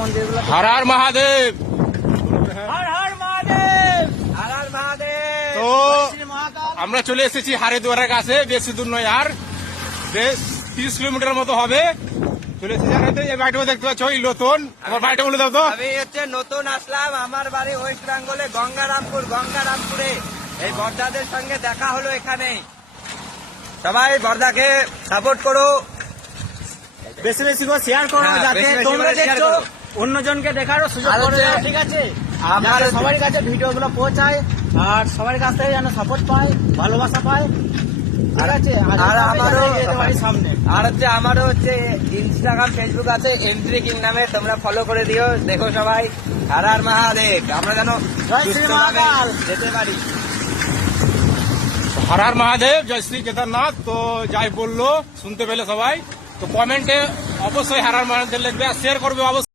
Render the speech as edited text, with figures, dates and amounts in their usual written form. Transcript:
মন্দিরগুলো। হর হর মহাদেব। হর হর মহাদেব, হর হর মহাদেব। তো শ্রী মহাকাল। আমরা চলে এসেছি হারিদুয়ারের কাছে, বেশি দূর নয়, আর বেশ 30 কিলোমিটার মতো হবে। চলে এসেছি হারিদুয়ার। এই বাড়িটা দেখতে পাচ্ছ, ওই নতুন। আমার বাড়িটা বলে দাও তো। আমি হচ্ছে নতুন আসলাম, আমার বাড়ি ওয়েস্ট বেঙ্গলে গঙ্গারামপুরে। এই বর্দাদের সঙ্গে দেখা হলো এখানে। সবাই বর্দাকে সাপোর্ট করো, বেশি বেশি করে শেয়ার করো, হ্যাঁ, যাতে বেশি বেশি তোমরা করে share দেখছো করো। অন্যজনকে দেখারও সুযোগ আর করে হচ্ছে দাও, ঠিক আছে? আমার যাতে সবার কাছে ভিডিও গুলো পৌঁছায়, আর সবার কাছ থেকে যেন সাপোর্ট পায়, ভালোবাসা পায়, ঠিক আছে? আর আমারও বাড়ির সামনে আর হচ্ছে আমারও হচ্ছে ইনস্টাগ্রাম ফেসবুক আছে, এন্ট্রি কিং নামে, তোমরা ফলো করে দিও। দেখো সবাই, হর হর মহাদেব, আমরা যেন জয় শ্রী সুস্থভাবে মহাকাল। যেতে পারি। হর হর মহাদেব, জয় শ্রী কেদারনাথ। তো যাই বললো শুনতে পেলে সবাই, তো কমেন্টে অবশ্যই হর হর মহাদেব লিখবে আর শেয়ার করবে অবশ্যই।